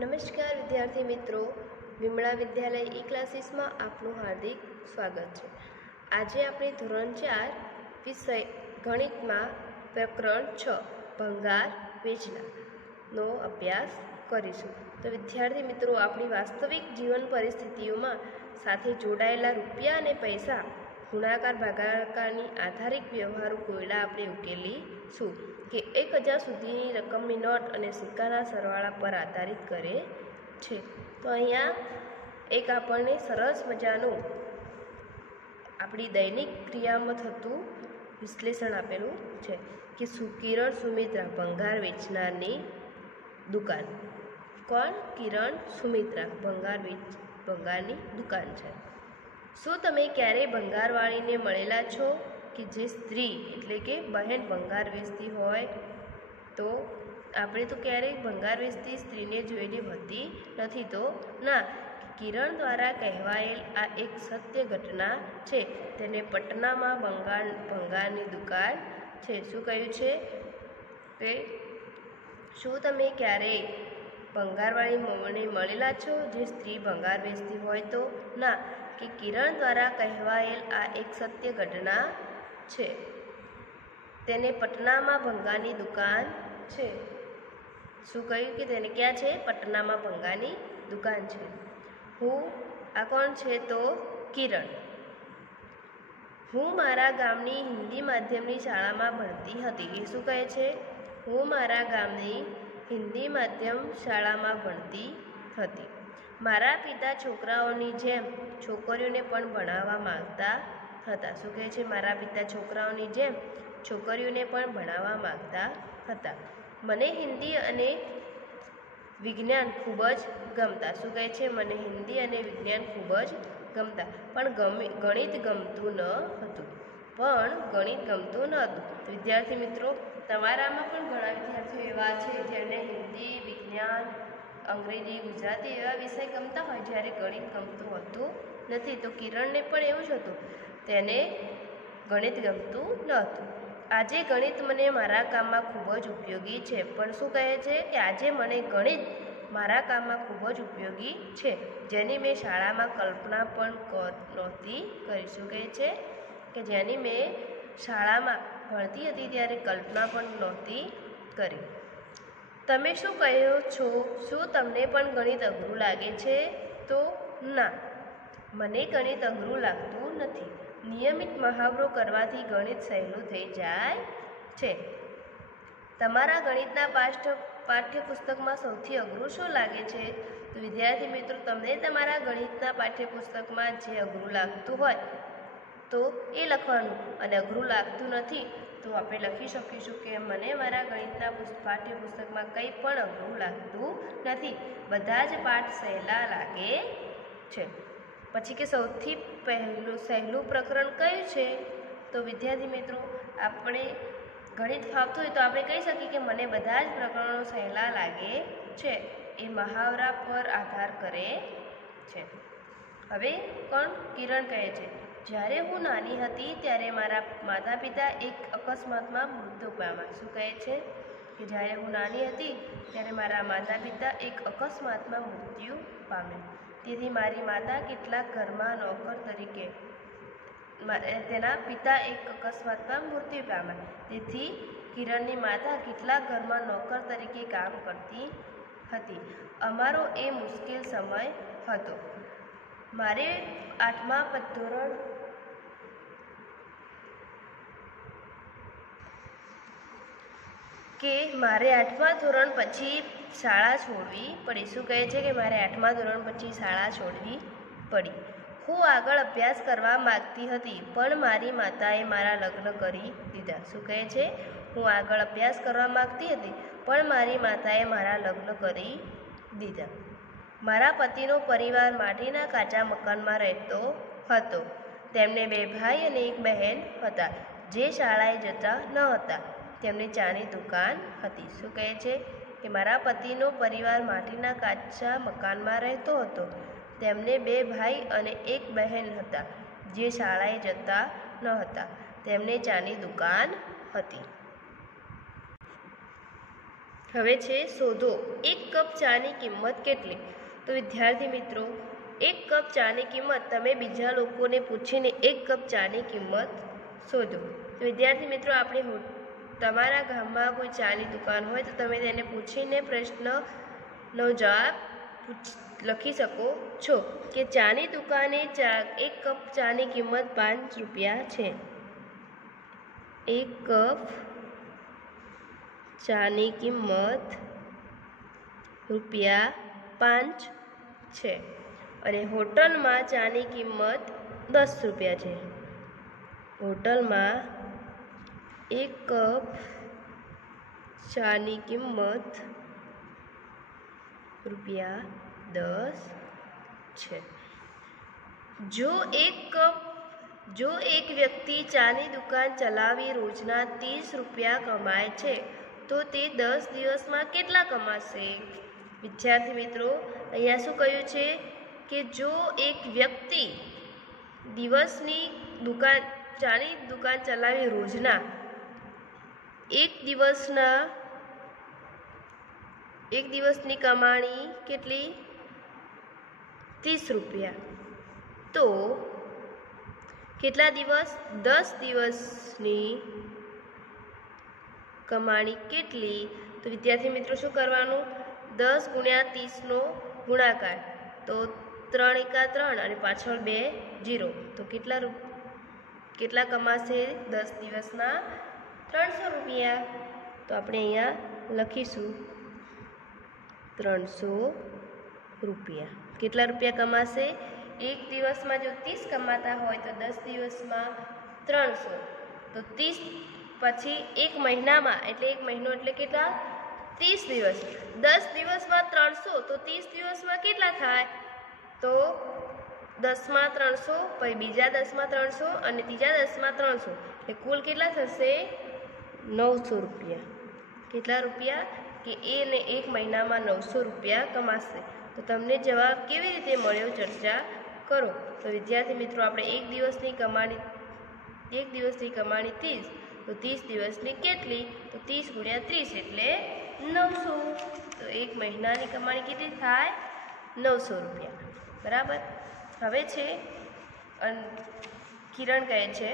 નમસ્કાર વિદ્યાર્થી મિત્રો, વિમળા વિદ્યાલય ઈ ક્લાસીસમાં આપનું હાર્દિક સ્વાગત છે। આજે આપણે ધોરણ 4 વિષય ગણિતમાં પ્રકરણ 6 ભંગાર વેચનાનો અભ્યાસ કરીશું। તો વિદ્યાર્થી મિત્રો, આપણી વાસ્તવિક જીવન પરિસ્થિતિઓમાં સાથે જોડાયેલા રૂપિયા અને પૈસા ગુણાકાર ભાગાકારની આધારિત વ્યવહારો કોયડા આપણે ઉકેલીશું કે 1000 સુધીની રકમની નોટ અને સિક્કાના સરવાળા પર આધારિત કરે છે। તો અહીંયા એક આપણને સરસ મજાનું આપણી દૈનિક ક્રિયામાં થતું વિશ્લેષણ આપેલું છે કે કિરણ સુમિત્રા ભંગાર વેચનારની દુકાન। કોણ? કિરણ સુમિત્રા ભંગારની દુકાન છે। શું તમે ક્યારેય ભંગારવાળીને મળેલા છો કે જે સ્ત્રી એટલે કે બહેન ભંગાર વેચતી હોય? તો આપણે તો ક્યારેય ભંગાર વેચતી સ્ત્રીને જોયેલી હોતી નથી, તો ના, કિરણ દ્વારા કહેવાયેલ આ એક સત્ય ઘટના છે। તેને પટનામાં ભંગારની દુકાન છે। શું કહ્યું છે કે શું તમે ક્યારેય ભંગારવાળીને મળેલા છો જે સ્ત્રી ભંગાર વેચતી હોય? તો ના, કે કિરણ દ્વારા કહેવાયેલ આ એક સત્ય ઘટના છે। તેને પટનામાં ભંગારની દુકાન છે। શું કહ્યું કે તેને ક્યાં છે? પટનામાં ભંગારની દુકાન છે। આ કોણ છે? તો કિરણ। હું મારા ગામની હિન્દી માધ્યમની શાળામાં ભણતી હતી। એ શું કહે છે? હું મારા ગામની હિન્દી માધ્યમ શાળામાં ભણતી હતી। મારા પિતા છોકરાઓની જેમ છોકરીઓને પણ ભણાવવા માંગતા હતા। શું કહે છે? મારા પિતા છોકરાઓની જેમ છોકરીઓને પણ ભણાવવા માંગતા હતા। મને હિન્દી અને વિજ્ઞાન ખૂબ જ ગમતા। શું કહે છે? મને હિન્દી અને વિજ્ઞાન ખૂબ જ ગમતા, પણ ગણિત ગમતું ન હતું। વિદ્યાર્થી મિત્રો, તમારામાં પણ ઘણા વિદ્યાર્થીઓ એવા છે જેને હિન્દી, વિજ્ઞાન, અંગ્રેજી, ગુજરાતી એવા વિષય ગમતા હોય, જ્યારે ગણિત ગમતું હોતું નથી। તો કિરણને પણ એવું જ હતું, તેને ગણિત ગમતું ન હતું। આજે ગણિત મને મારા કામમાં ખૂબ જ ઉપયોગી છે। પણ શું કહે છે કે આજે મને ગણિત મારા કામમાં ખૂબ જ ઉપયોગી છે, જેની મેં શાળામાં કલ્પના પણ નહોતી કરી। શું કહે છે કે જેની મેં શાળામાં ભણતી હતી ત્યારે કલ્પના પણ નહોતી કરી। તમે શું કહો છો? શું તમને પણ ગણિત અઘરું લાગે છે? તો ના, મને ગણિત અઘરું લાગતું નથી। નિયમિત મહાવરો કરવાથી ગણિત સહેલું થઈ જાય છે। તમારા ગણિતના પાઠ્યપુસ્તકમાં સૌથી અઘરું શું લાગે છે? તો વિદ્યાર્થી મિત્રો, તમને તમારા ગણિતના પાઠ્યપુસ્તકમાં જે અઘરું લાગતું હોય તો એ લખવાનું, અને અઘરું લાગતું નથી તો આપણે લખી શકીશું કે મને મારા ગણિતના પાઠ્યપુસ્તકમાં કંઈ પણ અઘરું લાગતું નથી, બધા જ પાઠ સહેલા લાગે છે। પછી કે સૌથી સહેલું પ્રકરણ કયું છે? તો વિદ્યાર્થી મિત્રો, આપણે ગણિત ફાવતું હોય તો આપણે કહી શકીએ કે મને બધા જ પ્રકરણો સહેલા લાગે છે। એ મહાવરા પર આધાર કરે છે। હવે કોણ? કિરણ કહે છે, જ્યારે હું નાની હતી ત્યારે મારા માતા પિતા એક અકસ્માતમાં મૃત્યુ પામ્યા। શું કહે છે કે જ્યારે હું નાની હતી ત્યારે મારા માતા પિતા એક અકસ્માતમાં મૃત્યુ પામ્યા। તેથી મારી માતા કેટલાક ઘરમાં નોકર તરીકે તેના પિતા એક અકસ્માતમાં મૃત્યુ પામ્યા, તેથી કિરણની માતા કેટલાક ઘરમાં નોકર તરીકે કામ કરતી હતી। અમારો એ મુશ્કેલ સમય હતો। મારે 8મા ધોરણ પછી શાળા છોડવી પડી। શું કહે છે કે મારે 8મા ધોરણ પછી શાળા છોડવી પડી। હું આગળ અભ્યાસ કરવા માગતી હતી, પણ મારી માતાએ મારા લગ્ન કરી દીધા। શું કહે છે? હું આગળ અભ્યાસ કરવા માગતી હતી, પણ મારી માતાએ મારા લગ્ન કરી દીધા। મારા પતિનો પરિવાર માટીના કાચા મકાનમાં રહેતો હતો। તેમને 2 ભાઈ અને 1 બહેન હતા, જે શાળાએ જતા ન હતા। તેમને ચાની દુકાન હતી। શું કહે છે કે મારા પતિનો પરિવાર માટીના કાચા મકાનમાં રહેતો હતો। તેમને 2 ભાઈ અને 1 બહેન હતા, જે શાળાએ જતા ન હતા। તેમને ચાની દુકાન હતી। હવે છે શોધો 1 કપ ચાની કિંમત કેટલી. તો વિદ્યાર્થી મિત્રો, 1 કપ ચાની કિંમત તમે બીજા લોકોને પૂછીને 1 કપ ચાની કિંમત શોધો. તો વિદ્યાર્થી મિત્રો, આપણે તમારા ગામમાં કોઈ ચાની દુકાન હોય તો તમે તેને પૂછીને પ્રશ્નનો જવાબ લખી શકો છો કે ચાની દુકાને 1 કપ ચાની કિંમત 5 રૂપિયા છે. 1 કપ ચાની કિંમત ₹5 છે અને હોટલમાં ચાની કિંમત 10 રૂપિયા છે. હોટલમાં 1 કપ ચાની કિંમત ₹10 છે. જો એક વ્યક્તિ ચાની દુકાન ચલાવી રોજના 30 રૂપિયા કમાય છે તો તે 10 દિવસમાં કેટલા કમાશે? વિદ્યાર્થી મિત્રો, અહીંયા શું કહ્યું છે કે જો એક વ્યક્તિ ચાની દુકાન ચલાવી રોજના એક દિવસની કમાણી કેટલી? 30 રૂપિયા. તો કેટલા દિવસ? 10 દિવસની કમાણી કેટલી? તો વિદ્યાર્થી મિત્રો શું કરવાનું? 10 ગુણ્યા 30નો ગુણાકાર. તો 3 એકા 3 અને પાછળ 2 0. તો કેટલા કમાશે 10 દિવસના? 300 રૂપિયા. તો આપણે અહીંયા લખીશું 300 રૂપિયા. કેટલા રૂપિયા કમાશે? એક દિવસમાં જો 30 કમાતા હોય તો 10 દિવસમાં 300. તો 30 પછી એક મહિનામાં, એટલે એક મહિનો એટલે કેટલા? 30 દિવસ. 10 દિવસમાં 300 તો 30 દિવસમાં કેટલા થાય? તો 10માં 300, પછી બીજા 10માં 300 અને ત્રીજા 10માં 300, એટલે કુલ કેટલા થશે? 900 રૂપિયા. કેટલા રૂપિયા? કે એને એક મહિનામાં 900 રૂપિયા કમાશે. તો તમને જવાબ કેવી રીતે મળ્યો ચર્ચા કરો. તો વિદ્યાર્થી મિત્રો, આપણે એક દિવસની કમાણી 30, તો 30 દિવસની કેટલી? તો 30 ગુણ્યા 30 એટલે 900. તો એક મહિનાની કમાણી કેટલી થાય? 900 રૂપિયા. બરાબર. હવે છે કિરણ કહે છે,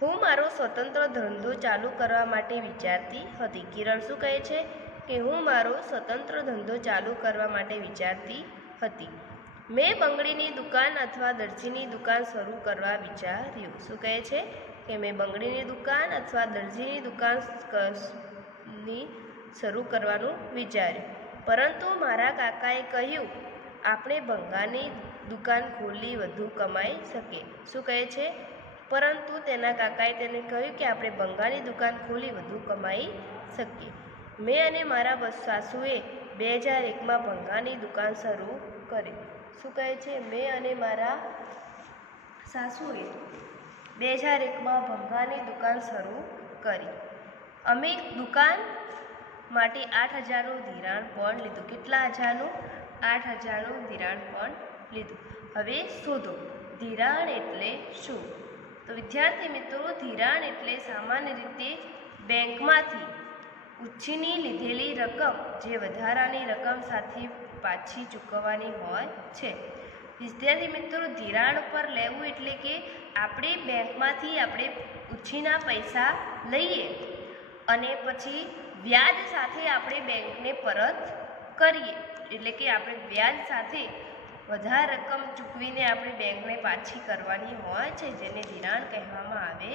હું મારો સ્વતંત્ર ધંધો ચાલુ કરવા માટે વિચારતી હતી. કિરણ શું કહે છે કે હું મારો સ્વતંત્ર ધંધો ચાલુ કરવા માટે વિચારતી હતી. મેં બંગડીની દુકાન અથવા દરજીની દુકાન શરૂ કરવા વિચાર્યું. શું કહે છે કે મેં બંગડીની દુકાન અથવા દરજીની દુકાન શરૂ કરવાનું વિચાર્યું, પરંતુ મારા કાકાએ કહ્યું આપણે ભંગારની દુકાન ખોલી વધુ કમાઈ શકીએ. શું કહે છે? પરંતુ તેના કાકાએ તેને કહ્યું કે આપણે ભંગારની દુકાન ખોલી વધુ કમાઈ શકીએ. મેં અને મારા સાસુએ 2001માં ભંગારની દુકાન શરૂ કરી. શું કહે છે? મેં અને મારા સાસુએ 2001માં ભંગારની દુકાન શરૂ કરી. અમે દુકાન માટે 8000નું ધિરાણ પણ લીધું. કેટલા હજારનું? 8000નું ધિરાણ પણ લીધું. હવે શોધો ધિરાણ એટલે શું? તો વિદ્યાર્થી મિત્રો, ધિરાણ એટલે સામાન્ય રીતે બેંકમાંથી ઉછીની લીધેલી રકમ જે વધારાની રકમ સાથે પાછી ચૂકવવાની હોય છે. વિદ્યાર્થી મિત્રો, ધિરાણ પર લેવું એટલે કે આપણે બેંકમાંથી આપણે ઉછીના પૈસા લઈએ અને પછી વ્યાજ સાથે આપણે બેંકને પરત કરીએ. એટલે કે આપણે વ્યાજ સાથે વધારે રકમ ચૂકવીને આપણે બેંકને પાછી કરવાની હોય છે, જેને ધિરાણ કહેવામાં આવે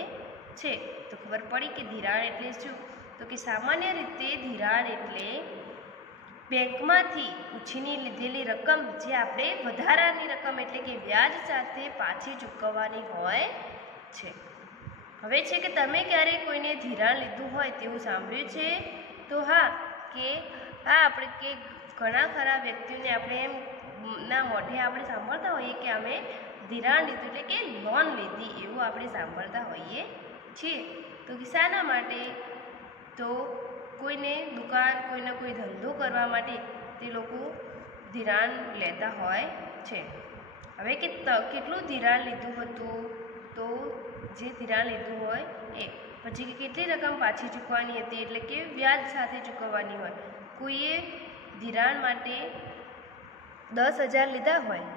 છે. તો ખબર પડી કે ધિરાણ એટલે શું? તો કે સામાન્ય રીતે ધિરાણ એટલે બેંકમાંથી ઉછીની લીધેલી રકમ જે આપણે વધારાની રકમ એટલે કે વ્યાજ સાથે પાછી ચૂકવવાની હોય છે. હવે છે કે તમે ક્યારેય કોઈને ધિરાણ લીધું હોય તેવું સાંભળ્યું છે? તો હા, કે આપણે કે ઘણા ખરા વ્યક્તિઓને આપણે એમ ના મોઢે આપણે સાંભળતા હોઈએ કે અમે ધિરાણ લીધું એટલે કે લોન લીધી, એવું આપણે સાંભળતા હોઈએ છીએ. તો શાના માટે? તો કોઈને દુકાન, કોઈને કોઈ ધંધો કરવા માટે તે લોકો ધિરાણ લેતા હોય છે. હવે કે કેટલું ધિરાણ લીધું હતું? તો જે ધિરાણ લીધું હોય એ પછી કેટલી રકમ પાછી ચૂકવવાની હતી, એટલે કે વ્યાજ સાથે ચૂકવવાની હોય. કોઈએ ધિરાણ માટે 10,000 લીધા હોય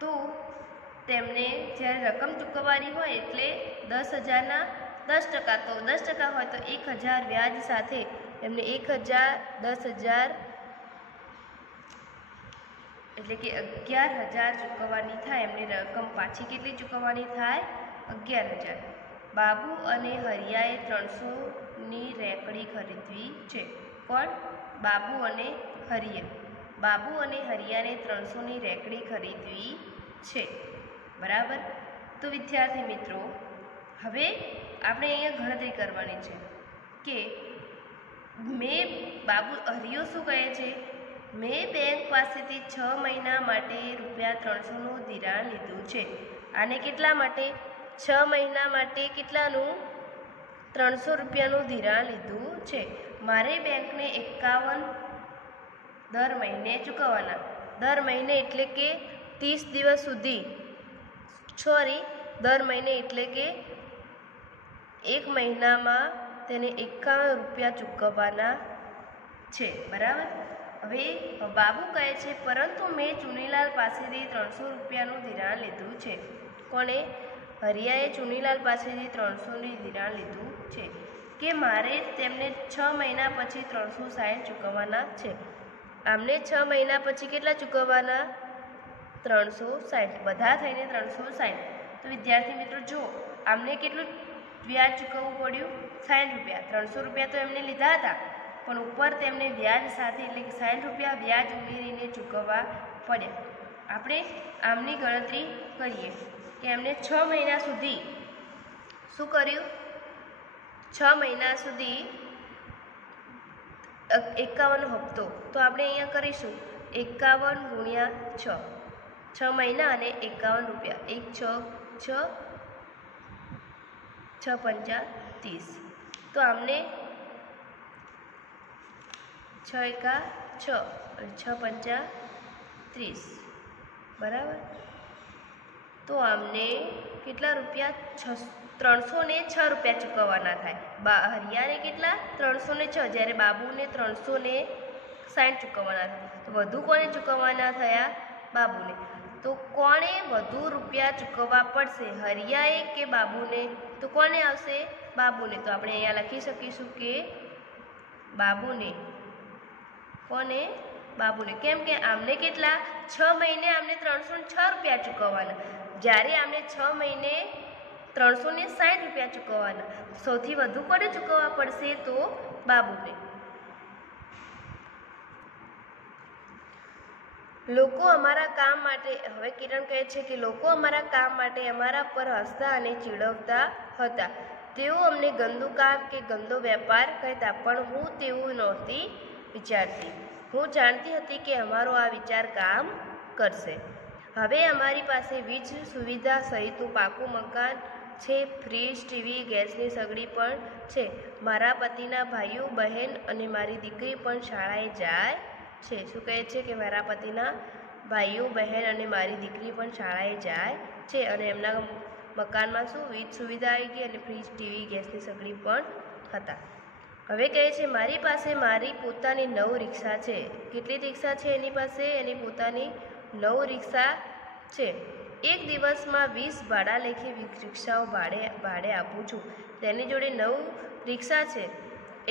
તો તેમને જ્યારે રકમ ચૂકવવાની હોય એટલે 10,000ના 10%, તો 10% હોય તો 1,000 વ્યાજ સાથે એમને 10,000 એટલે કે 11,000 ચૂકવવાની થાય. એમને રકમ પાછી કેટલી ચૂકવવાની થાય? 11,000. બાબુ અને હરિયાએ 300ની રેકડી ખરીદવી છે. કોણ? બાબુ અને હરિયા. બાબુ અને હરિયાને 300ની રેકડી ખરીદવી છે. બરાબર. તો વિદ્યાર્થી મિત્રો, હવે આપણે અહીંયા ગણતરી કરવાની છે કે હરિયો શું કહે છે? મેં બેંક પાસેથી 6 મહિના માટે ₹300નું ધિરાણ લીધું છે. આને કેટલા માટે? 6 મહિના માટે કેટલાનું? 300 રૂપિયાનું ધિરાણ લીધું છે. મારે બેંકને 51 દર મહિને ચૂકવવાના. દર મહિને એટલે કે 30 દિવસ સુધી, દર મહિને એટલે કે 1 મહિનામાં તેને 51 રૂપિયા ચૂકવવાના છે. બરાબર. હવે બાબુ કહે છે, પરંતુ મેં ચુનીલાલ પાસેથી 300 રૂપિયાનું ધિરાણ લીધું છે. કોણે? હરિયાએ ચુનીલાલ પાસેથી 300ની ધિરાણ લીધું છે કે મારે તેમને 6 મહિના પછી 360 ચૂકવવાના છે. આમને 6 મહિના પછી કેટલા ચૂકવવાના? 360. બધા થઈને 360. તો વિદ્યાર્થી મિત્રો જુઓ, આમને કેટલું વ્યાજ ચૂકવવું પડ્યું? 60 રૂપિયા. 300 રૂપિયા તો એમને લીધા હતા, પણ ઉપર તેમને વ્યાજ સાથે એટલે કે 60 રૂપિયા વ્યાજ ઉમેરીને ચૂકવવા પડ્યા. આપણે આમની ગણતરી કરીએ કે એમને 6 મહિના સુધી શું કર્યું? 6 મહિના સુધી 51 હપ્તો. તો આપણે અહીંયા કરીશું 51 ગુણ્યા 6. 6 મહિના અને 51 રૂપિયા. 1 6 6 પંચા 30. તો આમને 6 એકા 6 અને 6 પંચા 30. બરાબર. તો આમને કેટલા રૂપિયા? 306 રૂપિયા ચૂકવવાના થાય. હરિયાને કેટલા? 306, જ્યારે બાબુને 360 ચૂકવવાના થાય. તો વધુ કોને ચૂકવવાના થયા? બાબુને. તો કોણે વધુ રૂપિયા ચૂકવવા પડશે? હરિયાએ કે બાબુને? તો કોને આવશે? બાબુને. તો આપણે અહીંયા લખી શકીશું કે બાબુને. કોને? બાબુને. કેમ કે આમને કેટલા? 6 મહિને આમને 306 રૂપિયા ચૂકવવાના, જ્યારે આમને 6 મહિને 360 રૂપિયા ચૂકવવાના. સૌથી વધુ કોને ચૂકવવા પડશે? તો બાબુને. લોકો અમારા કામ માટે, હવે કિરણ કહે છે કે લોકો અમારા કામ માટે અમારા પર હસતા અને ચીડવતા હતા. તેઓ અમને ગંદુ કામ કે ગંદો વેપાર કહેતા, પણ હું તેવું નહોતી વિચારતી. હું જાણતી હતી કે અમારો આ વિચાર કામ કરશે. હવે અમારી પાસે વીજ સુવિધા સહિતનું પાકું મકાન છે, ફ્રીજ, ટીવી, ગેસની સગડી પણ છે. મારા પતિના ભાઈઓ બહેન અને મારી દીકરી પણ શાળાએ જાય છે. શું કહે છે? કે મારા પતિના ભાઈઓ બહેન અને મારી દીકરી પણ શાળાએ જાય છે. અને એમના મકાનમાં શું? વીજ સુવિધા આવી ગઈ અને ફ્રીજ, ટીવી, ગેસની સગડી પણ હતા. હવે કહે છે મારી પાસે મારી પોતાની 9 રિક્ષા છે. કેટલી રિક્ષા છે એની પાસે? એની પોતાની 9 રિક્ષા છે. એક દિવસમાં 20 ભાડા લેખે રિક્ષાઓ ભાડે આપું છું. તેની જોડે 9 રિક્ષા છે.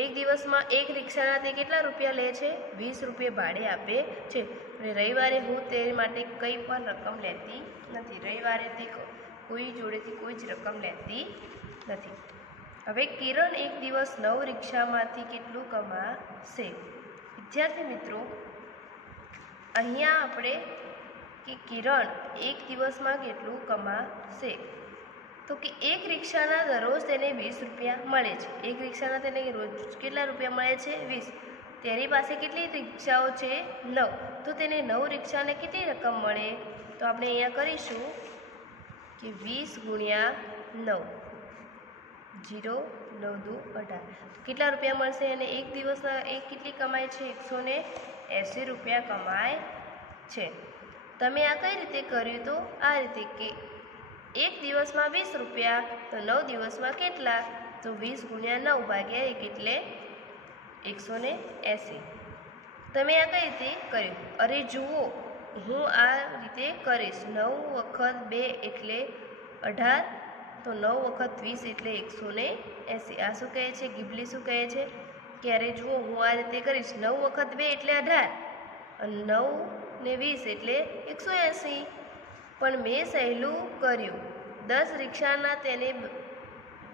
એક દિવસમાં એક રિક્ષાના તે કેટલા રૂપિયા લે છે? 20 રૂપિયા ભાડે આપે છે. અને રવિવારે હું તે માટે કંઈ પણ રકમ લેતી નથી. રવિવારે તે કોઈ જોડેથી કોઈ જ રકમ લેતી નથી. હવે કિરણ એક દિવસ 9 રિક્ષામાંથી કેટલું કમાશે? વિદ્યાર્થી મિત્રો, અહીંયા આપણે કે કિરણ એક દિવસમાં કેટલું કમાશે? તો કે એક રિક્ષાના દરરોજ તેને 20 રૂપિયા મળે છે. એક રિક્ષાના તેને રોજ કેટલા રૂપિયા મળે છે? 20. તેની પાસે કેટલી રિક્ષાઓ છે? 9. તો તેને 9 રિક્ષાને કેટલી રકમ મળે? તો આપણે અહીંયા કરીશું કે 20 ગુણ્યા 9. 0 9 2 18. કેટલા રૂપિયા મળશે? અને એક દિવસના એક કેટલી કમાય છે? 180 રૂપિયા કમાય છે. તમે આ કઈ રીતે કર્યું? તો આ રીતે કે એક દિવસમાં 20 રૂપિયા, તો 9 દિવસમાં કેટલા? તો 20 ગુણ્યા 9 ભાગ્યા 1 એટલે 180. તમે આ કઈ રીતે કર્યું? અરે જુઓ, હું આ રીતે કરીશ. 9 વખત 2 એટલે 18, તો 9 વખત 20 એટલે 180. આ શું કહે છે? ગિબલી શું કહે છે કે અરે જુઓ, હું આ રીતે કરીશ. 9 વખત 2 એટલે 18 અને 9 ને 20 એટલે 180. પણ મેં સહેલું કર્યું. 10 રિક્ષાના તેને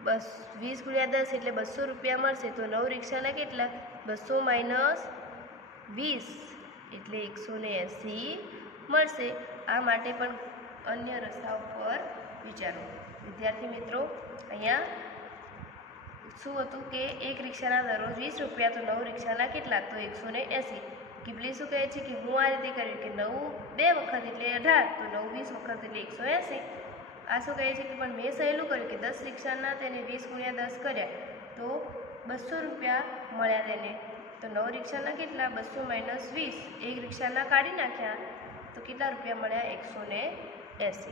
20 ગુણ્યા 10 એટલે 200 રૂપિયા મળશે. તો 9 રિક્ષાના કેટલા? 200 માઇનસ 20 એટલે 180 મળશે. આ માટે પણ અન્ય રસ્તાઓ પર વિચારો. વિદ્યાર્થી મિત્રો, અહીંયા શું હતું કે એક રિક્ષાના દરરોજ 20 રૂપિયા, તો 9 રિક્ષાના કેટલા? તો 180. ગિબલી શું કહે છે કે હું આ રીતે કર્યું કે 9 2 વખત એટલે 18, તો 9 20 વખત એટલે 180. આ શું કહે છે કે પણ મેં સહેલું કર્યું કે 10 રિક્ષાના તેને 20 ગુણ્યા 10 કર્યા તો 200 રૂપિયા મળ્યા તેને. તો 9 રિક્ષાના કેટલા? 200 માઇનસ 20. એક રિક્ષાના કાઢી નાખ્યા તો કેટલા રૂપિયા મળ્યા? 180.